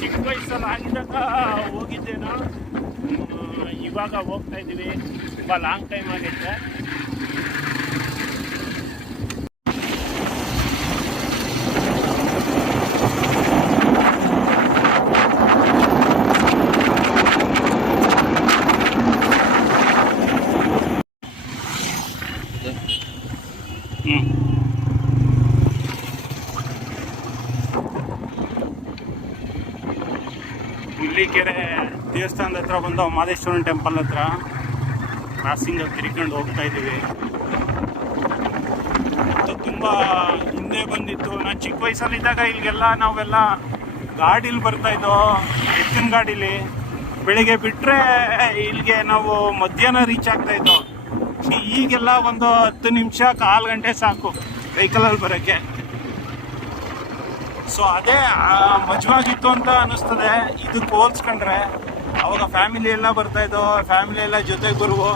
ಚಿಕ್ಕ ವಯಸ್ಸಲ್ಲಿ ಆಗಿದ್ದಾಗ ಹೋಗಿದ್ದೇನೋ, ಇವಾಗ ಹೋಗ್ತಾ ಇದ್ದೀವಿ. ತುಂಬ ಲಾಂಗ್ ಟೈಮ್ ಆಗೈತೆ. ಹುಲ್ಲಿಕೆರೆ ದೇವಸ್ಥಾನದ ಹತ್ರ ಬಂದು ಮಾದೇಶ್ವರನ ಟೆಂಪಲ್ ಹತ್ರ ಕ್ರಾಸಿಂಗ್ ತಿರ್ಕೊಂಡು ಹೋಗ್ತಾ ಇದ್ದೀವಿ. ತುಂಬ ಹಿಂದೆ ಬಂದಿತ್ತು. ನಾನು ಚಿಕ್ಕ ವಯಸ್ಸಲ್ಲಿದ್ದಾಗ ಇಲ್ಲಿಗೆಲ್ಲ ನಾವೆಲ್ಲ ಗಾಡೀಲಿ ಬರ್ತಾಯಿದ್ದೋ, ಎತ್ತಿನ ಗಾಡೀಲಿ. ಬೆಳಿಗ್ಗೆ ಬಿಟ್ಟರೆ ಇಲ್ಲಿಗೆ ನಾವು ಮಧ್ಯಾಹ್ನ ರೀಚ್ ಆಗ್ತಾಯಿದ್ದೋ. ಈಗೆಲ್ಲ ಒಂದು 10 ನಿಮಿಷ, 1/4 ಗಂಟೆ ಸಾಕು ವೆಹಿಕಲಲ್ಲಿ ಬರೋಕ್ಕೆ. ಸೊ ಅದೇ ಮಜವಾಗಿತ್ತು ಅಂತ ಅನ್ನಿಸ್ತದೆ ಇದಕ್ಕೆ ಹೋಲ್ಸ್ಕೊಂಡ್ರೆ. ಅವಾಗ ಫ್ಯಾಮಿಲಿ ಎಲ್ಲ ಬರ್ತಾಯಿದ್ದೋ, ಫ್ಯಾಮಿಲಿ ಎಲ್ಲ ಜೊತೆಗೆ ಬರುವು.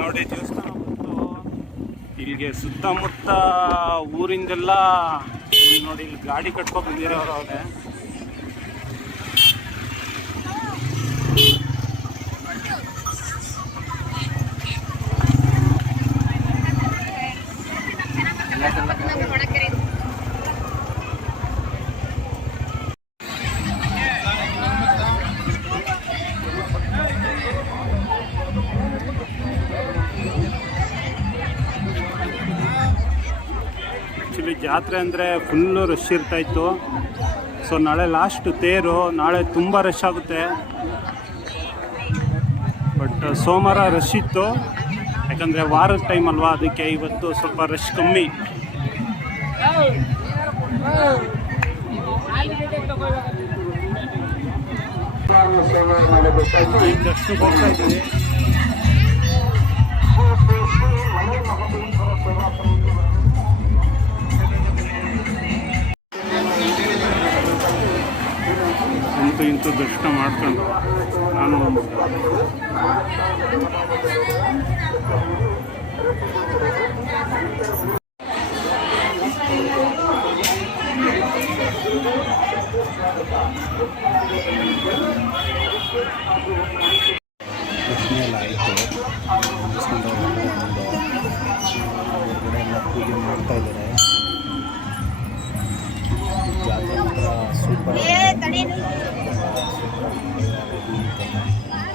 ನೋಡಿ ದೇವಸ್ಥಾನ ಬಂತು. ಇಲ್ಲಿಗೆ ಸುತ್ತಮುತ್ತ ಊರಿಂದೆಲ್ಲ ನೋಡಿ ಇಲ್ಲಿ ಗಾಡಿ ಕಟ್ಕೊಂಡು ಬಂದಿರೋರು ಅವ್ರೆ. ಆ್ಯಕ್ಚುಲಿ ಜಾತ್ರೆ ಅಂದರೆ ಫುಲ್ಲು ರಶ್ ಇರ್ತಾಯಿತ್ತು. ಸೊ ನಾಳೆ ಲಾಸ್ಟ್ ತೇರು, ನಾಳೆ ತುಂಬ ರಶ್ ಆಗುತ್ತೆ. ಬಟ್ ಸೋಮವಾರ ರಶ್ ಇತ್ತು, ಯಾಕಂದರೆ ವಾರದ ಟೈಮ್ ಅಲ್ವಾ, ಅದಕ್ಕೆ ಇವತ್ತು ಸ್ವಲ್ಪ ರಶ್ ಕಮ್ಮಿ. ದರ್ಶನಕ್ಕೆ ಹೋಗ್ತಾ ಇದ್ದೀವಿ. ಇಂತೂ ದರ್ಶನ ಮಾಡ್ಕೊಂಡು ನಾನು ದರ್ಶನ ಎಲ್ಲ ಆಯಿತು. ಹೊರಗಡೆ ಎಲ್ಲ ಪೂಜೆ ಮಾಡ್ತಾ ಇದ್ದಾರೆ. ಜಾತ್ರೆ ಮಾತ್ರ ಸೂಪರ್.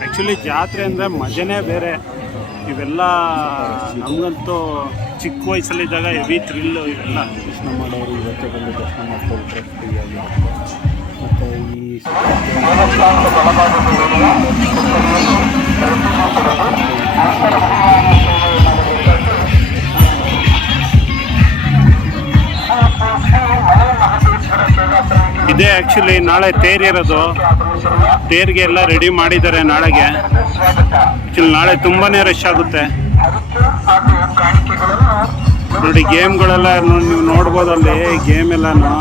ಆ್ಯಕ್ಚುಲಿ ಜಾತ್ರೆ ಅಂದರೆ ಮಜನೇ ಬೇರೆ. ಇವೆಲ್ಲ ನಮಗಂತೂ ಚಿಕ್ಕ ವಯಸ್ಸಲ್ಲಿದ್ದಾಗ ಹೆವಿ ಥ್ರಿಲ್ಲು. ಇವೆಲ್ಲ ದರ್ಶನ ಮಾಡೋರು ಇವತ್ತೇ ಬಂದು ದರ್ಶನ ಮಾಡ್ಕೊಳ್ತಾರೆ ಫ್ರೀಯಾಗಿ. ಮತ್ತು ಈ ಇದೇ ಆ್ಯಕ್ಚುಲಿ ನಾಳೆ ತೇರಿರೋದು. ತೇರಿಗೆ ಎಲ್ಲ ರೆಡಿ ಮಾಡಿದ್ದಾರೆ ನಾಳೆಗೆ. ಆ್ಯಕ್ಚುಲಿ ನಾಳೆ ತುಂಬಾ ರಶ್ ಆಗುತ್ತೆ. ನೋಡಿ ಗೇಮ್ಗಳೆಲ್ಲ ನೀವು ನೋಡ್ಬೋದಲ್ಲಿ ಗೇಮ್ ಎಲ್ಲನೂ.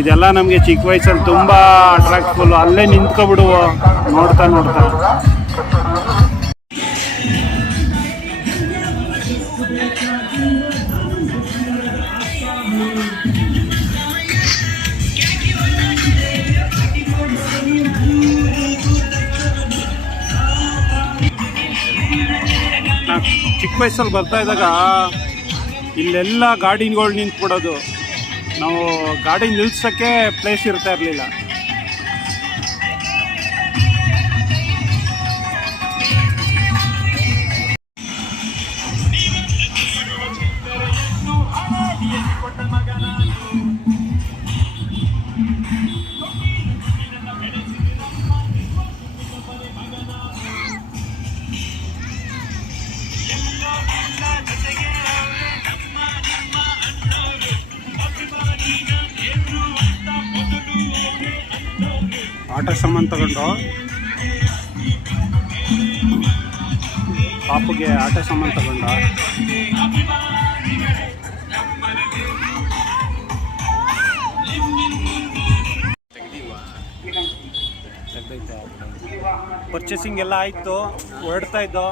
ಇದೆಲ್ಲ ನಮಗೆ ಚಿಕ್ಕ ವಯಸ್ಸಲ್ಲಿ ತುಂಬ ಅಟ್ರಾಕ್ಟ್ಫುಲ್ಲು. ಅಲ್ಲೇ ನಿಂತ್ಕೊಬಿಡುವು ನೋಡ್ತಾ ನೋಡ್ತಾ. ಚಿಕ್ಕ ವಯಸ್ಸಲ್ಲಿ ಬರ್ತಾ ಇದ್ದಾಗ ಇಲ್ಲೆಲ್ಲ ಗಾಡಿಗಳು ನಿಂತ್ಬಿಡೋದು. ನಾವು ಗಾಡಿ ನಿಲ್ಸೋಕ್ಕೆ ಪ್ಲೇಸ್ ಇರ್ತಾ ಇರಲಿಲ್ಲ. ಆಟ ಸಾಮಾನು ತಗೊಂಡು ಪಾಪುಗೆ ಆಟ ಸಾಮಾನು ತಗೊಂಡ. ಪರ್ಚೇಸಿಂಗ್ ಎಲ್ಲ ಆಯಿತು, ಹೊರಡ್ತಾ ಇದ್ದೋ.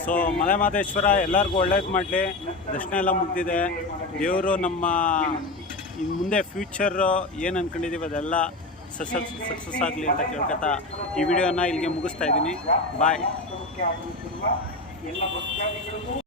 ಸೊ ಮಲೆ ಮಹದೇಶ್ವರ ಎಲ್ಲರಿಗೂ ಒಳ್ಳೇದು ಮಾಡಲಿ. ದರ್ಶನ ಎಲ್ಲ ಮುಗ್ದಿದೆ. ದೇವರು ನಮ್ಮ ಇನ್ನು ಮುಂದೆ ಫ್ಯೂಚರ್ ಏನು ಅಂದ್ಕೊಂಡಿದ್ದೀವಿ ಅದೆಲ್ಲ ಸಕ್ಸಸ್ ಆಗಲಿ ಅಂತ ಕೇಳ್ಕೊತಾ ಈ ವಿಡಿಯೋನ ಇಲ್ಲಿಗೆ ಮುಗಿಸ್ತಾ ಇದ್ದೀನಿ. ಬಾಯ್.